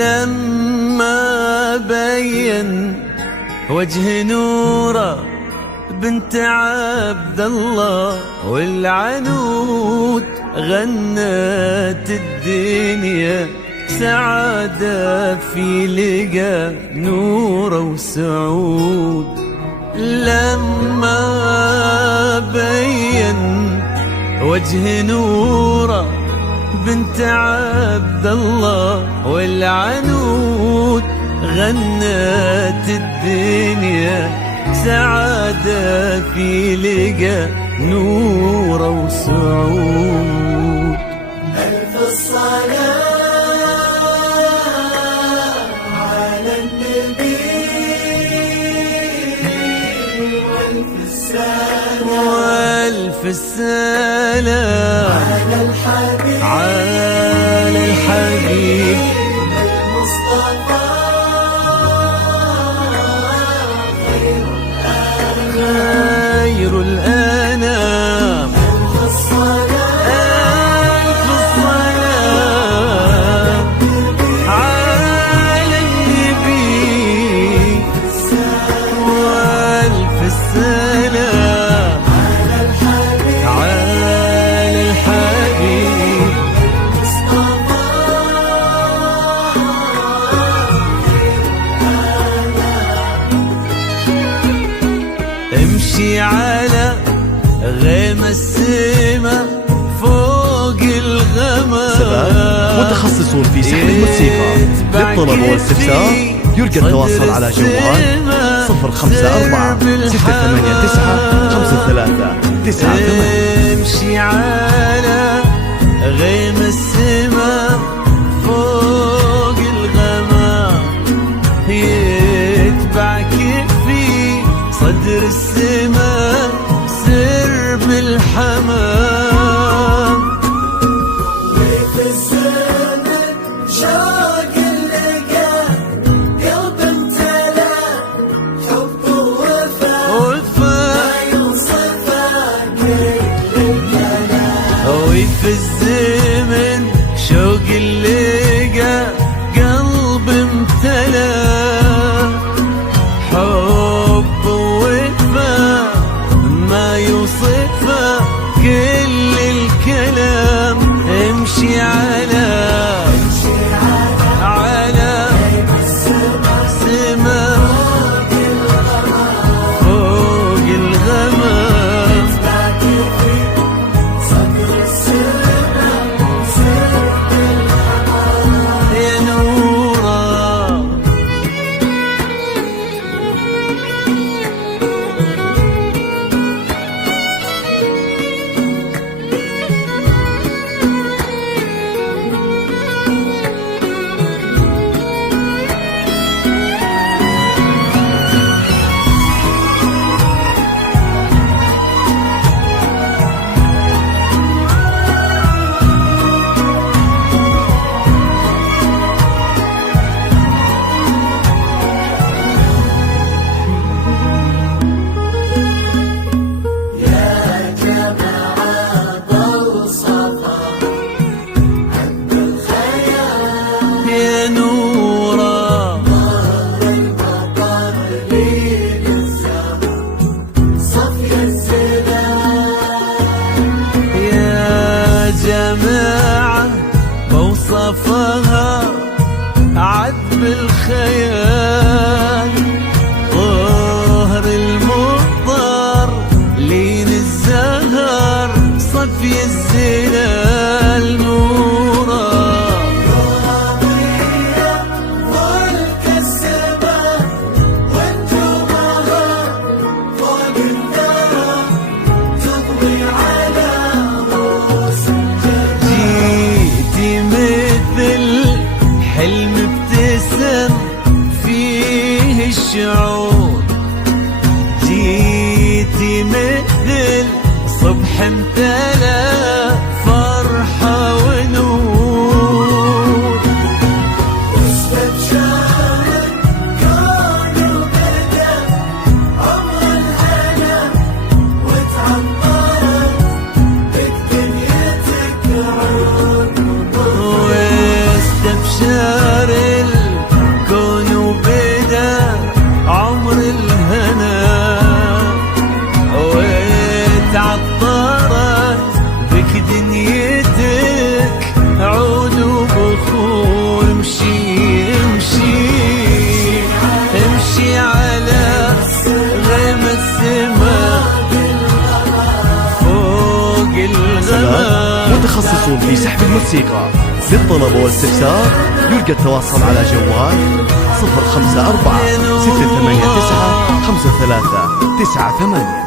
لما بين وجه نوره بنت عبد الله والعنود غنت الدنيا سعادة في لقى نوره وسعود. لما بين وجه نوره بنت عبد الله والعنود غنت الدنيا سعادة في لقى نوره وسعود. ألف الصلاة على النبي وألف السلام وألف السلام على الحبيب على الحبيب المصطفى خير الأنام. ألف الصلاة ألف الصلاة على النبي وألف السلام على الحبيب على الحبيب امشي على غيم السما فوق الغمام. متخصصون في سحر الموسيقى. للطلب والاستفسار يرجى التواصل على جوال 054 689 5398. امشي على غيم السما فوق الغمام يتبعك في صدر السما سرب الحمام. وفي الزمن شوق اللقا قلب امتلا حب ووفا ما يوصفه كل الكلام. وفي الزمن شوق اللقا قلب امتلا حب ووفا ما يوصفه كل الكلام. امشي على سما فوق الغمام يا نوره. يا نوره يا جماعة موصفها عذب الخيال طهر المضطر لين الزهر صفي الزلال نوره. ملك السماء وانجمها فوق الثرى تضوي على رؤوس الجبال. جيتي مثل حلم ابتسم في متخصصون في سحب الموسيقى. للطلب والاستفسار يرجى التواصل على جوال 054 689 5398.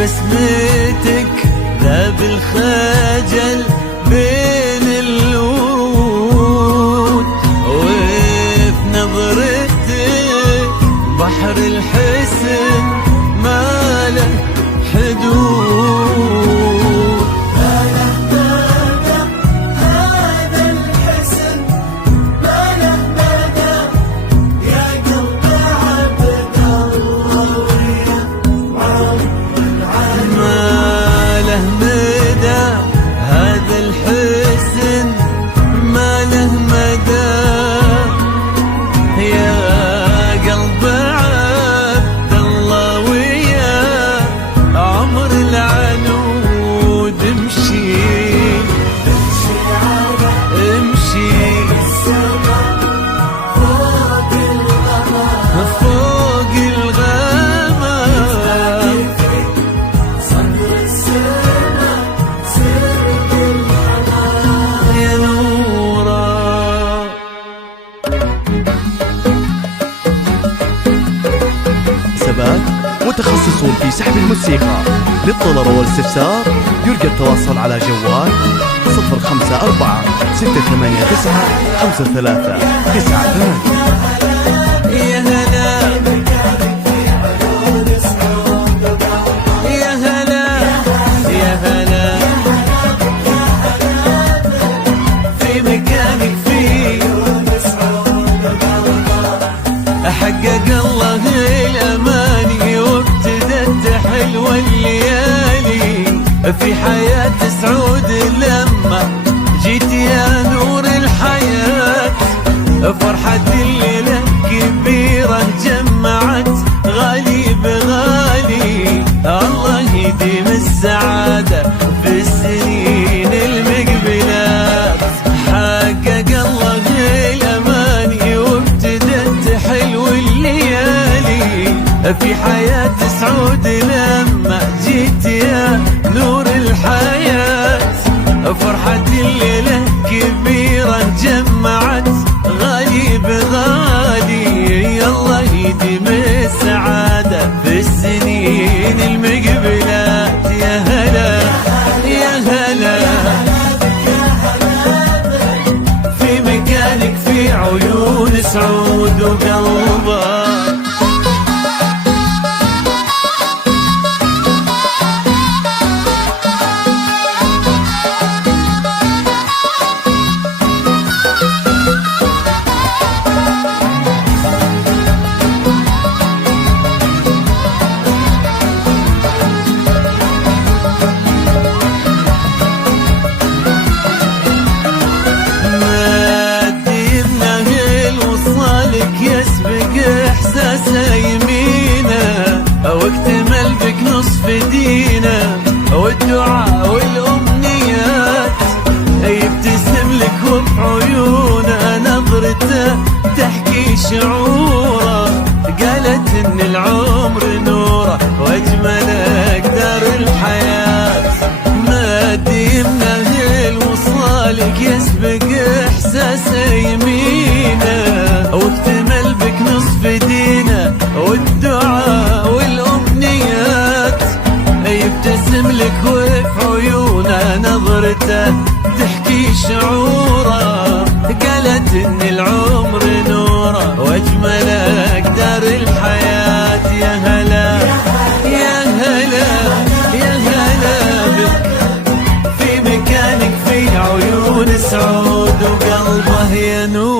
بسمتك ذاب الخجل بين الورود، وفي نظرتك بحر الحسن ما له حدود. ما له مدى هذا الحسن، ما له مدى يا قلب عبد الله ويا ما له مدى هذا الحسن، ما له مدى يا قلب عبد الله ويا عمر العنود. امشي امشي فوق الغمام، فوق الغمام صدر السماء سرب الحمام. يا نورا. ثبات متخصصون في سحب الموسيقى. للطلب والاستفسار يرجى التواصل على جوال 054 689 5398. يا هلا يا هلا يا هلا في مكانك فيه حقق الله الأماني، وابتدت حلوة الليالي في حياة سعود لما جيت يا نور الحياة. فرحة الليلة كبيرة جمعت غالي بغالي، الله يديم السعادة في السنين المقبلات. حقق الله الأماني وابتدت حلو الليالي في حياة سعود لما جيت يا نور الحياة. فرحة الليلة كبيرة جمعت غالي بغالي، الله يديم السعادة في السنين المقبلات. يا هلا يا هلا في مكانك في عيون سعود وقلبك. واكتمل بك نصف دينا، والدعاء والأمنيات يبتسم لك وبعيونه نظرته تحكي شعوره. مسعود وقلبه ينور